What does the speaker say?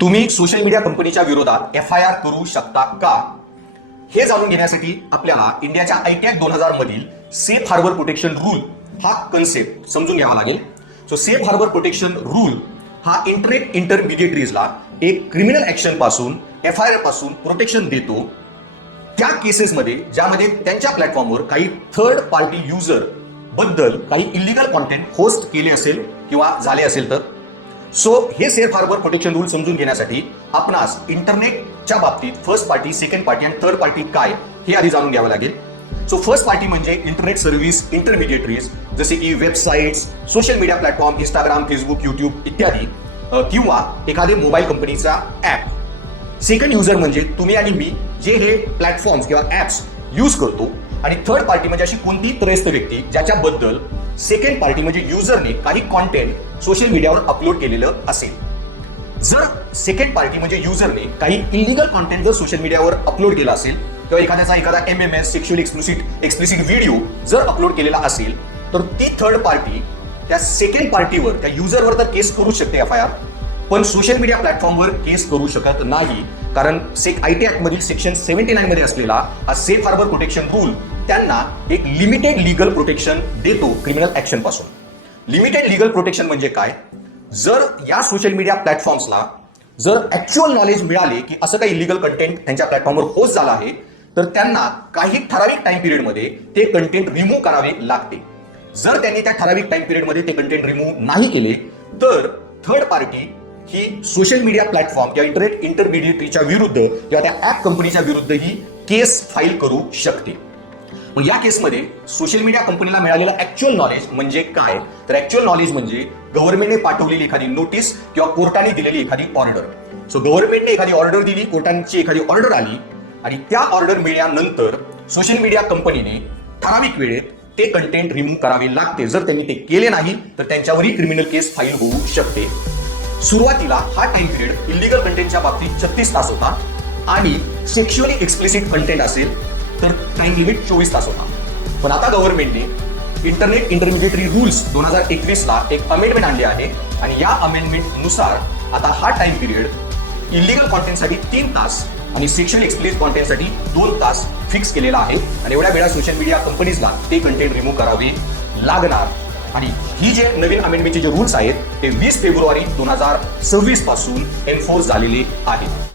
तुम्ही social media कंपनीच्या विरोधात FIR करू शकता का? हे जाणून घेण्यासाठी आपल्याला इंडियाच्या ITAC 2000 मधील सेफ हार्बर प्रोटेक्शन रूल हा कन्सेप्ट समजून घ्यावा लागेल. So safe harbour protection rule हा इंटरनेट इंटरमिडिएटरीजला एक क्रिमिनल ऍक्शन पासून FIR पासून प्रोटेक्शन देतो त्या केसेसमध्ये ज्यामध्ये त्यांच्या प्लॅटफॉर्मवर काही थर्ड पार्टी युजर बद्दल काही इलिगल कॉन्टेंट होस्ट केले असेल किंवा झाले असेल तर. सो हे सेफ हार्बर प्रोटेक्शन रूल समजून घेण्यासाठी आपणास इंटरनेटच्या बाबतीत फर्स्ट पार्टी, सेकंड पार्टी आणि थर्ड पार्टी काय हे आधी जाणून घ्यावं लागेल. सो फर्स्ट पार्टी म्हणजे इंटरनेट सर्व्हिस इंटरमिडिएटरीज जसे की websites, social media platform, Instagram, Facebook, YouTube इत्यादी किंवा एखादे मोबाईल कंपनीचा ऍप. सेकंड युजर म्हणजे तुम्ही आणि मी जे हे प्लॅटफॉर्म्स किंवा ऍप्स यूज करतो. आणि थर्ड पार्टी म्हणजे अशी कोणती त्रयस्थ व्यक्ती ज्याच्याबद्दल सेकंड पार्टी म्हणजे युजरने काही कॉन्टेंट सोशल मीडियावर अपलोड केलेलं असेल. जर सेकंड पार्टी म्हणजे युजरने काही इलिगल कॉन्टेंट जर सोशल मीडियावर अपलोड केला असेल किंवा एखादा MMS सेक्शुअल एक्सप्लिसिट व्हिडिओ जर अपलोड केलेला असेल तर ती थर्ड पार्टी त्या सेकंड पार्टीवर त्या युजरवर तर केस करू शकते FIR, पण सोशल मीडिया प्लॅटफॉर्मवर केस करू शकत नाही. कारण ITAC मधील सेक्शन 79 मध्ये असलेला हा सेफ हार्बर प्रोटेक्शन रूल त्यांना एक लिमिटेड लीगल प्रोटेक्शन देतो क्रिमिनल ऍक्शन पासून. लिमिटेड लीगल प्रोटेक्शन म्हणजे काय? जर या सोशल मीडिया प्लॅटफॉर्म्सला जर ऍक्च्युअल नॉलेज मिळाले की असं काही इलिगल कंटेंट त्यांच्या प्लॅटफॉर्मवर होस्ट झाला आहे तर त्यांना काही ठराविक टाइम पिरियडमध्ये ते कंटेंट रिमूव्ह करावे लागते. जर त्यांनी त्या ठराविक टाइम पिरियडमध्ये ते कंटेंट रिमूव्ह नाही केले तर थर्ड पार्टी ही सोशल मीडिया प्लॅटफॉर्म किंवा इंटरनेट इंटरमिडिएटरीच्या विरुद्ध किंवा त्या ऍप कंपनीच्या विरुद्ध ही केस फाईल करू शकते. मग या केसमध्ये सोशल मीडिया कंपनीला मिळालेलं ऍक्च्युअल नॉलेज म्हणजे काय? तर ऍक्च्युअल नॉलेज म्हणजे गव्हर्नमेंटने पाठवलेली एखादी नोटीस किंवा कोर्टाने दिलेली एखादी ऑर्डर. सो गव्हर्नमेंटने एखादी ऑर्डर दिली, कोर्टाची एखादी ऑर्डर आली आणि त्या ऑर्डर मिळाल्यानंतर सोशल मीडिया कंपनीने ठराविक वेळेत ते कंटेंट रिमूव्ह करावे लागते. जर त्यांनी ते केले नाही तर त्यांच्यावरही क्रिमिनल केस फाईल होऊ शकते. सुरुवातीला हा टाइम पिरियड इलिगल कंटेंटच्या बाबतीत 36 तास होता आणि सेक्शुअली एक्सप्लिसिट कंटेंट असेल तर टाइम लिमिट 24 तास होता. पण आता गव्हर्नमेंटने इंटरनेट इंटरमिडिएटरी रूल्स 2021 ला एक अमेंडमेंट आणली आहे आणि या अमेंडमेंट नुसार आता हा टाइम पिरियड इलिगल कॉन्टेंटसाठी 3 तास आणि सेक्शुअल एक्सप्लिसिट कॉन्टेंटसाठी 2 तास फिक्स केलेला आहे. आणि एवढ्या वेळा सोशल मीडिया कंपनीजला ते कंटेंट रिमूव्ह करावे लागणार. आणि ही जे नवीन अमेंडमेंटचे जे रूल्स आहेत ते 20 फेब्रुवारी 2026 पासून एन्फोर्स झालेले आहेत.